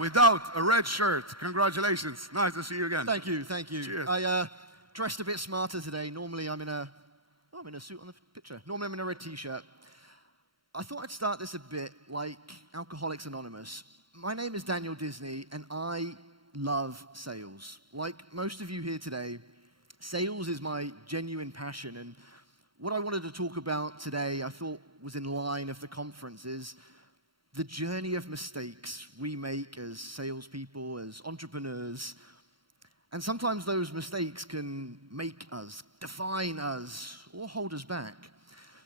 Without a red shirt. Congratulations. Nice to see you again. Thank you, thank you. Cheers. I dressed a bit smarter today. Normally I'm in a suit on the picture. Normally I'm in a red t-shirt. I thought I'd start this a bit like Alcoholics Anonymous. My name is Daniel Disney and I love sales. Like most of you here today, sales is my genuine passion, and what I wanted to talk about today I thought was in line of the conference is the journey of mistakes we make as salespeople, as entrepreneurs. And sometimes those mistakes can make us, define us, or hold us back.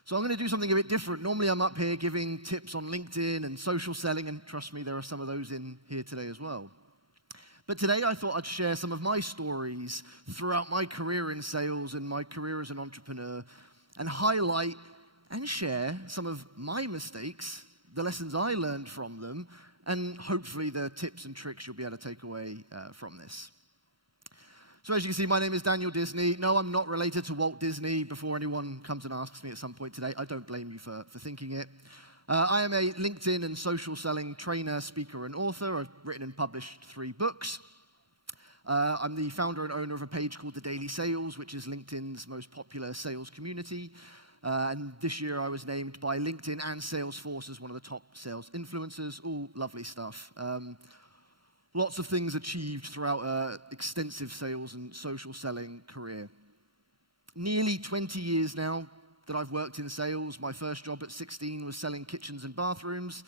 So I'm going to do something a bit different. Normally I'm up here giving tips on LinkedIn and social selling, and trust me, there are some of those in here today as well. But today I thought I'd share some of my stories throughout my career in sales and my career as an entrepreneur, and highlight and share some of my mistakes, the lessons I learned from them, and hopefully the tips and tricks you'll be able to take away from this. So as you can see, my name is Daniel Disney. No, I'm not related to Walt Disney. Before anyone comes and asks me at some point today, I don't blame you for thinking it. I am a LinkedIn and social selling trainer, speaker, and author. I've written and published 3 books. I'm the founder and owner of a page called The Daily Sales, which is LinkedIn's most popular sales community. And this year I was named by LinkedIn and Salesforce as one of the top sales influencers. All lovely stuff. Lots of things achieved throughout an extensive sales and social selling career. Nearly 20 years now that I've worked in sales. My first job at 16 was selling kitchens and bathrooms,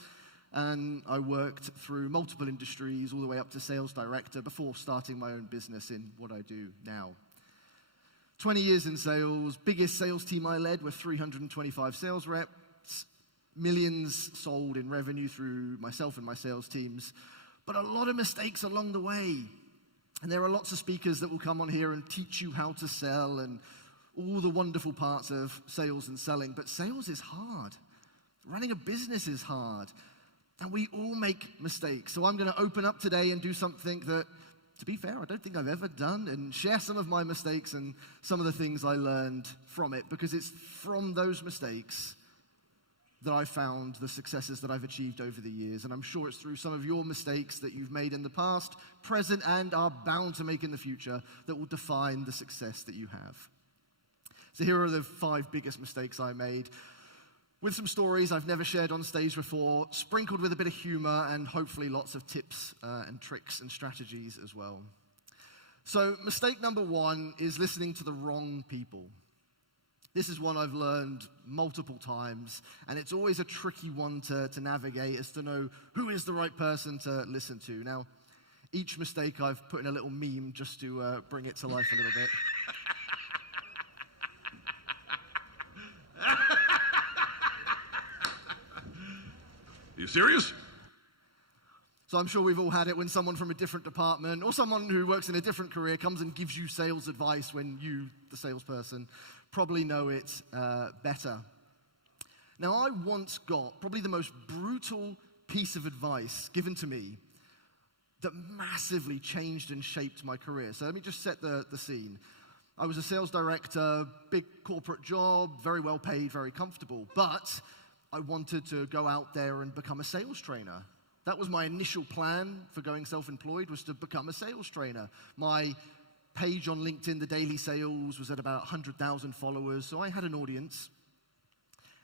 and I worked through multiple industries all the way up to sales director before starting my own business in what I do now. 20 years in sales, biggest sales team I led with 325 sales reps, millions sold in revenue through myself and my sales teams, but a lot of mistakes along the way. And there are lots of speakers that will come on here and teach you how to sell and all the wonderful parts of sales and selling, but sales is hard. Running a business is hard, and we all make mistakes. So I'm going to open up today and do something that, to be fair, I don't think I've ever done, and share some of my mistakes and some of the things I learned from it, because it's from those mistakes that I found the successes that I've achieved over the years. And I'm sure it's through some of your mistakes that you've made in the past, present, and are bound to make in the future that will define the success that you have. So here are the 5 biggest mistakes I made, with some stories I've never shared on stage before, sprinkled with a bit of humor and hopefully lots of tips and tricks and strategies as well. So mistake number 1 is listening to the wrong people. This is one I've learned multiple times, and it's always a tricky one to navigate, as to know who is the right person to listen to. Now, each mistake I've put in a little meme just to bring it to life a little bit. Are you serious? So I'm sure we've all had it when someone from a different department or someone who works in a different career comes and gives you sales advice when you, the salesperson, probably know it better. Now, I once got probably the most brutal piece of advice given to me that massively changed and shaped my career. So let me just set the scene. I was a sales director, big corporate job, very well paid, very comfortable, but I wanted to go out there and become a sales trainer. That was my initial plan for going self-employed, was to become a sales trainer. My page on LinkedIn, The Daily Sales, was at about 100,000 followers, so I had an audience.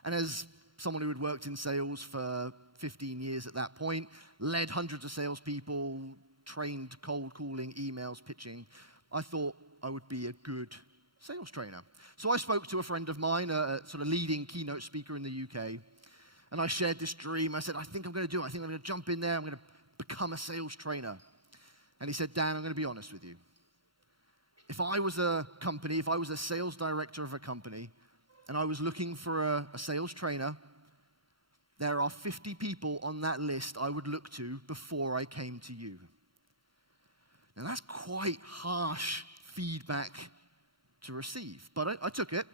And as someone who had worked in sales for 15 years at that point, led hundreds of salespeople, trained cold calling, emails, pitching, I thought I would be a good sales trainer. So I spoke to a friend of mine, a sort of leading keynote speaker in the UK, and I shared this dream. I said, I think I'm going to do it. I think I'm going to jump in there. I'm going to become a sales trainer. And he said, Dan, I'm going to be honest with you. If I was a company, if I was a sales director of a company, and I was looking for a sales trainer, there are 50 people on that list I would look to before I came to you. Now that's quite harsh feedback to receive, but I took it.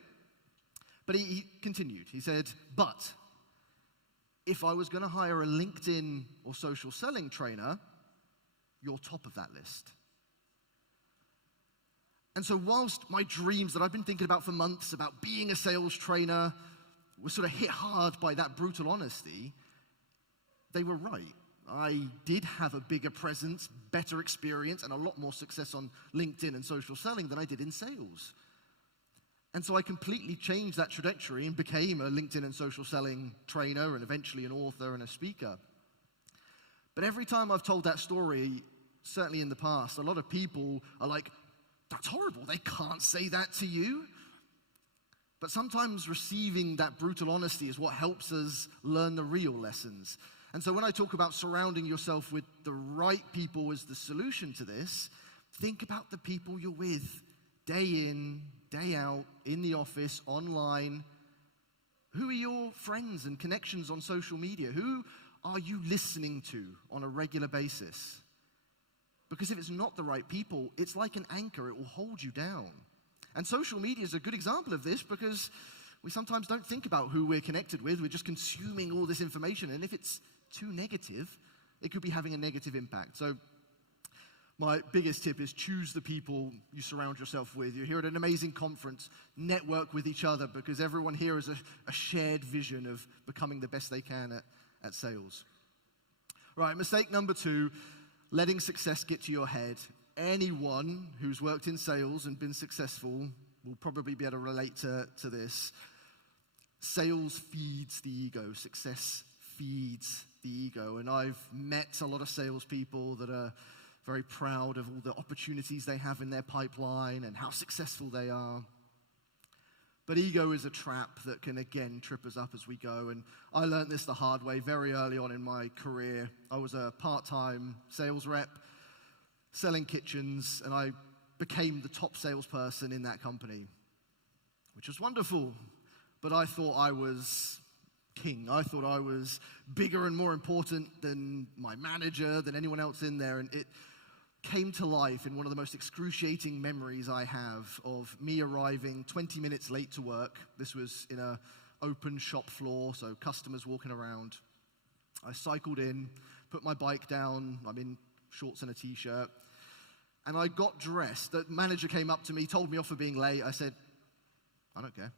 But he continued. He said, but if I was going to hire a LinkedIn or social selling trainer, you're top of that list. And so whilst my dreams that I've been thinking about for months about being a sales trainer were sort of hit hard by that brutal honesty, they were right. I did have a bigger presence, better experience, and a lot more success on LinkedIn and social selling than I did in sales. And so I completely changed that trajectory and became a LinkedIn and social selling trainer and eventually an author and a speaker. But every time I've told that story, certainly in the past, a lot of people are like, that's horrible, they can't say that to you. But sometimes receiving that brutal honesty is what helps us learn the real lessons. And so when I talk about surrounding yourself with the right people as the solution to this, think about the people you're with day in, day out, in the office, online. Who are your friends and connections on social media? Who are you listening to on a regular basis? Because if it's not the right people, it's like an anchor, it will hold you down. And social media is a good example of this because we sometimes don't think about who we're connected with. We're just consuming all this information. And if it's too negative, it could be having a negative impact. So my biggest tip is choose the people you surround yourself with. You're here at an amazing conference, network with each other because everyone here has a shared vision of becoming the best they can at sales. Right, mistake number 2, letting success get to your head. Anyone who's worked in sales and been successful will probably be able to relate to this. Sales feeds the ego. Success feeds the ego. And I've met a lot of salespeople that are very proud of all the opportunities they have in their pipeline and how successful they are. But ego is a trap that can, again, trip us up as we go. And I learned this the hard way very early on in my career. I was a part-time sales rep selling kitchens, and I became the top salesperson in that company, which was wonderful. But I thought I was king. I thought I was bigger and more important than my manager, than anyone else in there. And it came to life in one of the most excruciating memories I have of me arriving 20 minutes late to work. This was in an open shop floor, so customers walking around. I cycled in, put my bike down. I'm in shorts and a t-shirt. And I got dressed. The manager came up to me, told me off for being late. I said, I don't care.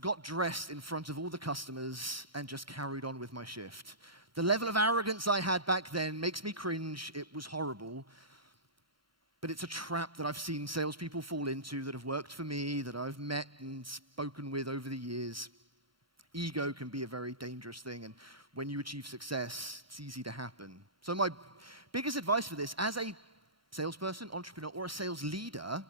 Got dressed in front of all the customers and just carried on with my shift. The level of arrogance I had back then makes me cringe. It was horrible. But it's a trap that I've seen salespeople fall into that have worked for me, that I've met and spoken with over the years. Ego can be a very dangerous thing, and when you achieve success, it's easy to happen. So my biggest advice for this, as a salesperson, entrepreneur, or a sales leader,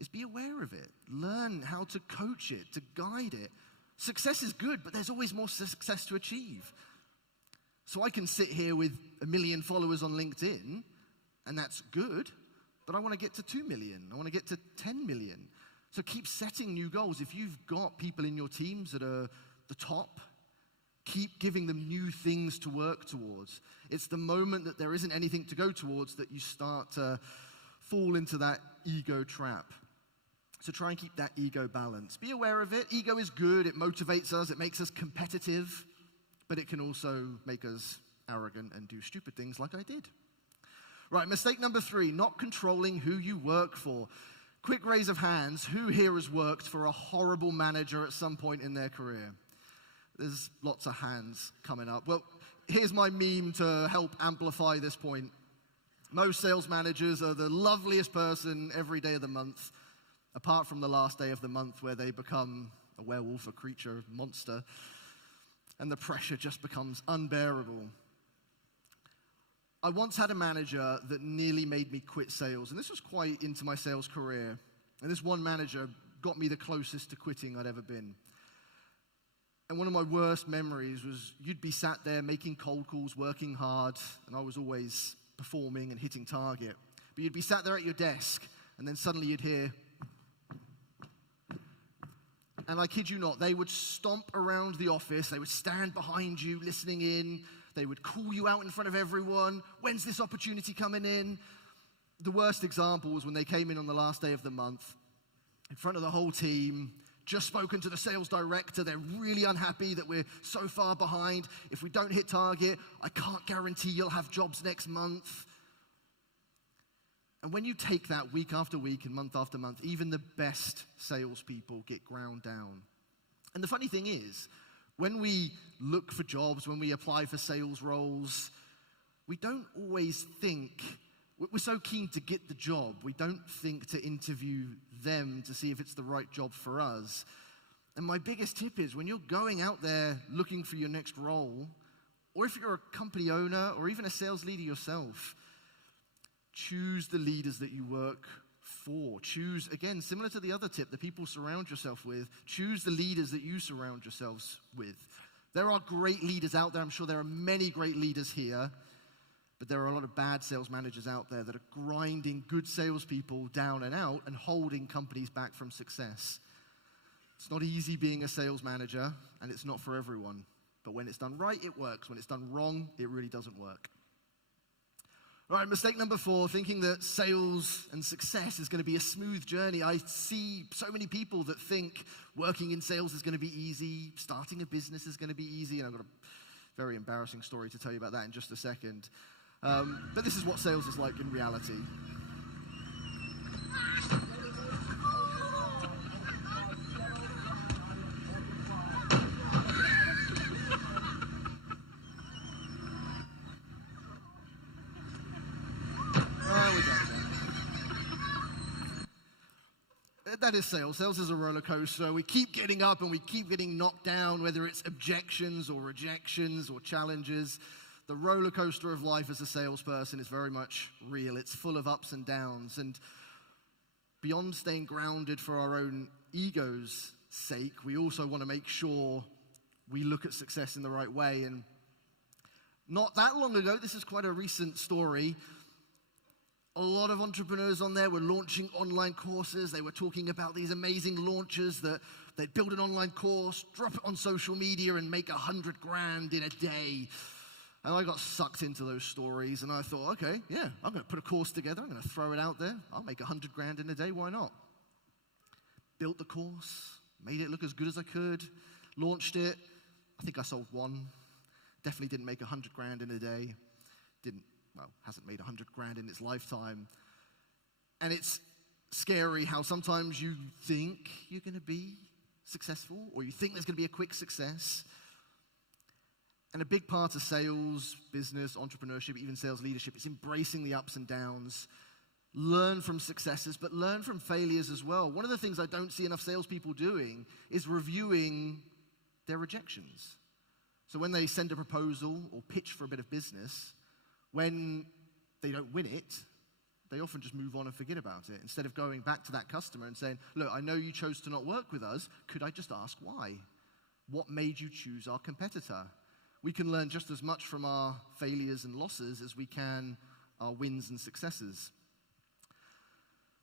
is be aware of it. Learn how to coach it, to guide it. Success is good, but there's always more success to achieve. So I can sit here with 1 million followers on LinkedIn, and that's good, but I want to get to 2 million. I want to get to 10 million. So keep setting new goals. If you've got people in your teams that are the top, keep giving them new things to work towards. It's the moment that there isn't anything to go towards that you start to fall into that ego trap. So try and keep that ego balance. Be aware of it. Ego is good. It motivates us. It makes us competitive. But it can also make us arrogant and do stupid things like I did. Right, mistake number 3, not controlling who you work for. Quick raise of hands. Who here has worked for a horrible manager at some point in their career? There's lots of hands coming up. Well, here's my meme to help amplify this point. Most sales managers are the loveliest person every day of the month, apart from the last day of the month where they become a werewolf, a creature, a monster, and the pressure just becomes unbearable. I once had a manager that nearly made me quit sales, and this was quite into my sales career. And this one manager got me the closest to quitting I'd ever been. And one of my worst memories was you'd be sat there making cold calls, working hard, and I was always performing and hitting target. But you'd be sat there at your desk, and then suddenly you'd hear, and I kid you not, they would stomp around the office, they would stand behind you, listening in, they would call you out in front of everyone, when's this opportunity coming in? The worst example was when they came in on the last day of the month, in front of the whole team, just spoken to the sales director. They're really unhappy that we're so far behind. If we don't hit target, I can't guarantee you'll have jobs next month. And when you take that week after week and month after month, even the best salespeople get ground down. And the funny thing is, when we look for jobs, when we apply for sales roles, we don't always think, we're so keen to get the job, we don't think to interview them to see if it's the right job for us. And my biggest tip is when you're going out there looking for your next role, or if you're a company owner or even a sales leader yourself, choose the leaders that you work for. Choose, again, similar to the other tip, the people surround yourself with, choose the leaders that you surround yourselves with. There are great leaders out there. I'm sure there are many great leaders here, but there are a lot of bad sales managers out there that are grinding good salespeople down and out and holding companies back from success. It's not easy being a sales manager, and it's not for everyone. But when it's done right, it works. When it's done wrong, it really doesn't work. All right, mistake number 4, thinking that sales and success is going to be a smooth journey. I see so many people that think working in sales is going to be easy, starting a business is going to be easy, and I've got a very embarrassing story to tell you about that in just a second. But this is what sales is like in reality. That is sales. Sales is a roller coaster. We keep getting up and we keep getting knocked down, whether it's objections or rejections or challenges. The roller coaster of life as a salesperson is very much real. It's full of ups and downs. And beyond staying grounded for our own ego's sake, we also want to make sure we look at success in the right way. And not that long ago, this is quite a recent story, a lot of entrepreneurs on there were launching online courses. They were talking about these amazing launches that they'd build an online course, drop it on social media, and make $100,000 in a day. And I got sucked into those stories, and I thought, okay, yeah, I'm going to put a course together. I'm going to throw it out there. I'll make $100,000 in a day. Why not? Built the course, made it look as good as I could, launched it. I think I sold one. Definitely didn't make $100,000 in a day. Hasn't made $100,000 in its lifetime. And it's scary how sometimes you think you're going to be successful, or you think there's going to be a quick success. And a big part of sales, business, entrepreneurship, even sales leadership is embracing the ups and downs. Learn from successes, but learn from failures as well. One of the things I don't see enough salespeople doing is reviewing their rejections. So when they send a proposal or pitch for a bit of business, when they don't win it, they often just move on and forget about it, instead of going back to that customer and saying, look, I know you chose to not work with us. Could I just ask why? What made you choose our competitor? We can learn just as much from our failures and losses as we can our wins and successes.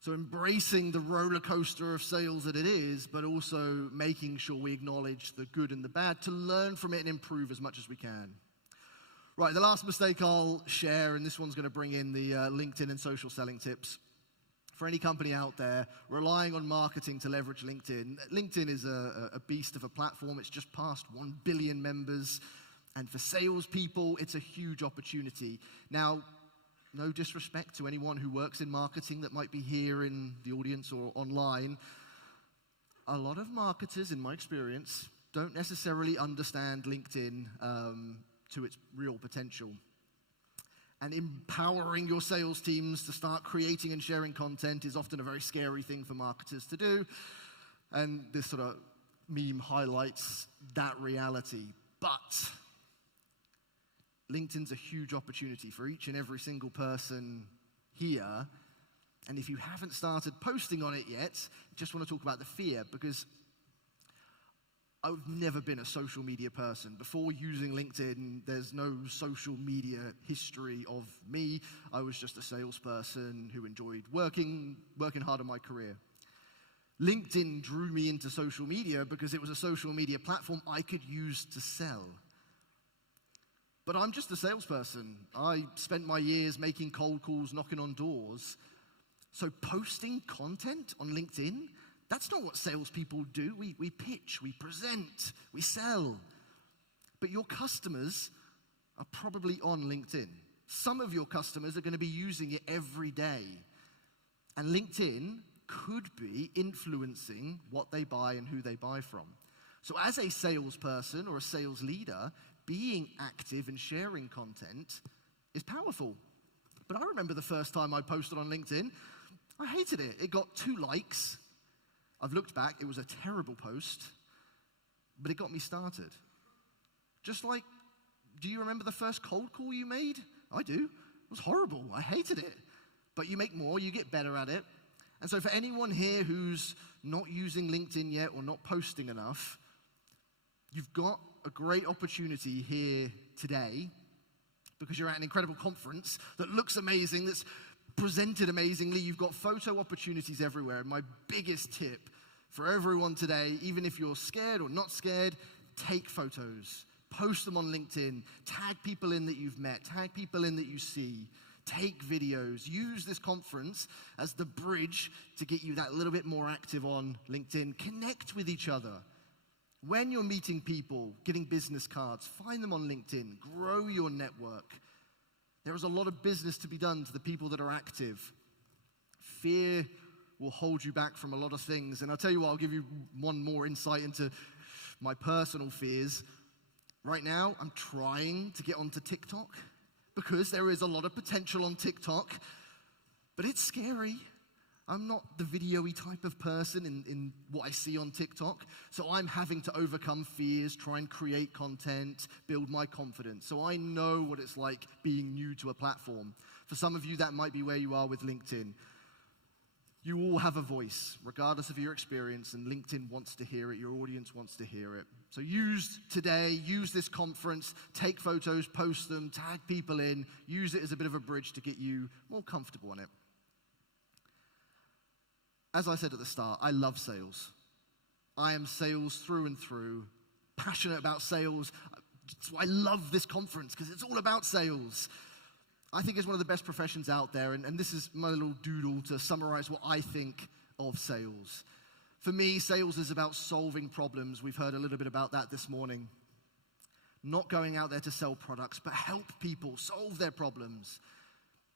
So embracing the roller coaster of sales that it is, but also making sure we acknowledge the good and the bad to learn from it and improve as much as we can. Right, the last mistake I'll share, and this one's going to bring in the LinkedIn and social selling tips. For any company out there relying on marketing to leverage LinkedIn, LinkedIn is a beast of a platform. It's just passed 1 billion members. And for salespeople, it's a huge opportunity. Now, no disrespect to anyone who works in marketing that might be here in the audience or online. A lot of marketers, in my experience, don't necessarily understand LinkedIn to its real potential. And empowering your sales teams to start creating and sharing content is often a very scary thing for marketers to do. And this sort of meme highlights that reality. But LinkedIn's a huge opportunity for each and every single person here. And if you haven't started posting on it yet, I just want to talk about the fear, because I've never been a social media person. Before using LinkedIn, there's no social media history of me. I was just a salesperson who enjoyed working hard on my career. LinkedIn drew me into social media because it was a social media platform I could use to sell. But I'm just a salesperson. I spent my years making cold calls, knocking on doors. So posting content on LinkedIn, that's not what salespeople do. We pitch, we present, we sell. But your customers are probably on LinkedIn. Some of your customers are going to be using it every day. And LinkedIn could be influencing what they buy and who they buy from. So as a salesperson or a sales leader, being active and sharing content is powerful. But I remember the first time I posted on LinkedIn, I hated it. It got 2 likes. I've looked back, it was a terrible post, but it got me started. Just like, do you remember the first cold call you made? I do. It was horrible. I hated it. But you make more, you get better at it. And so for anyone here who's not using LinkedIn yet or not posting enough, you've got a great opportunity here today because you're at an incredible conference that looks amazing, that's presented amazingly. You've got photo opportunities everywhere. And my biggest tip for everyone today, even if you're scared or not scared, take photos. Post them on LinkedIn. Tag people in that you've met. Tag people in that you see. Take videos. Use this conference as the bridge to get you that little bit more active on LinkedIn. Connect with each other. When you're meeting people, getting business cards, find them on LinkedIn. Grow your network. There is a lot of business to be done to the people that are active. Fear will hold you back from a lot of things. And I'll tell you what, I'll give you one more insight into my personal fears. Right now, I'm trying to get onto TikTok because there is a lot of potential on TikTok, but it's scary. I'm not the video-y type of person in what I see on TikTok, so I'm having to overcome fears, try and create content, build my confidence. So I know what it's like being new to a platform. For some of you, that might be where you are with LinkedIn. You all have a voice, regardless of your experience, and LinkedIn wants to hear it, your audience wants to hear it. So use today, use this conference, take photos, post them, tag people in, use it as a bit of a bridge to get you more comfortable on it. As I said at the start, I love sales. I am sales through and through, passionate about sales. That's why I love this conference, because it's all about sales. I think it's one of the best professions out there, and this is my little doodle to summarize what I think of sales. For me, sales is about solving problems. We've heard a little bit about that this morning. Not going out there to sell products, but help people solve their problems.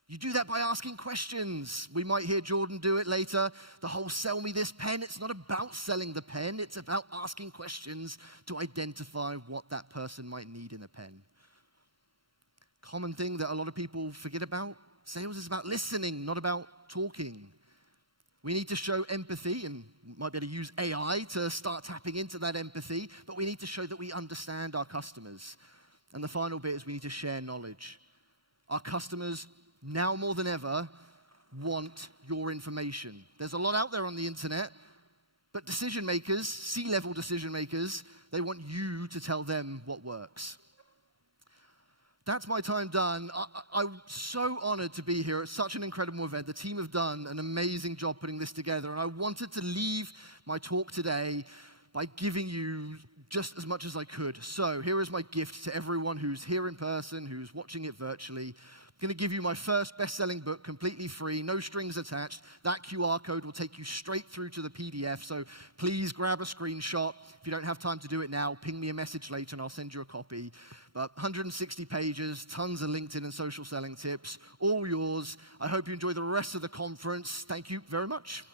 You do that by asking questions. We might hear Jordan do it later. The whole sell me this pen, it's not about selling the pen, it's about asking questions to identify what that person might need in a pen. Common thing that a lot of people forget about, sales is about listening, not about talking. We need to show empathy, and might be able to use AI to start tapping into that empathy, but we need to show that we understand our customers. And the final bit is we need to share knowledge. Our customers, now more than ever, want your information. There's a lot out there on the internet, but decision makers, C-level decision makers, they want you to tell them what works. That's my time done. I'm so honored to be here at such an incredible event. The team have done an amazing job putting this together, and I wanted to leave my talk today by giving you just as much as I could. So here is my gift to everyone who's here in person, who's watching it virtually. I'm going to give you my first best-selling book, completely free, no strings attached. That QR code will take you straight through to the PDF, so please grab a screenshot. If you don't have time to do it now, ping me a message later and I'll send you a copy. But 160 pages, tons of LinkedIn and social selling tips, all yours. I hope you enjoy the rest of the conference. Thank you very much.